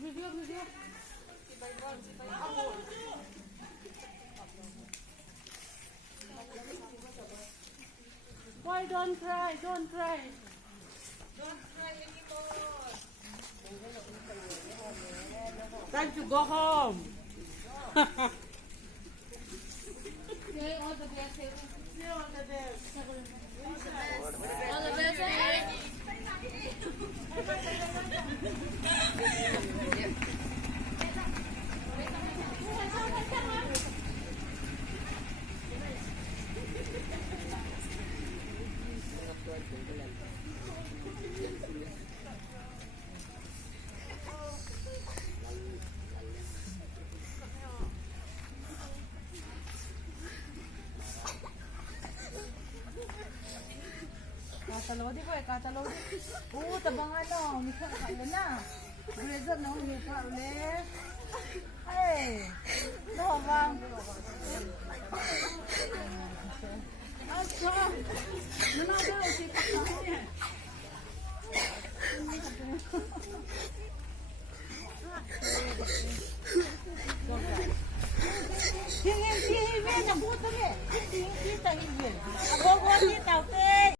Video. Why don't cry? Don't cry. Don't cry anymore. Time to go home. Okay, all the best. All the best. All the best. Katalodi ko eh, katalodi. Oo, tabangan no. Mika kailan na. Greza no, mika ulit. Ay, no bang.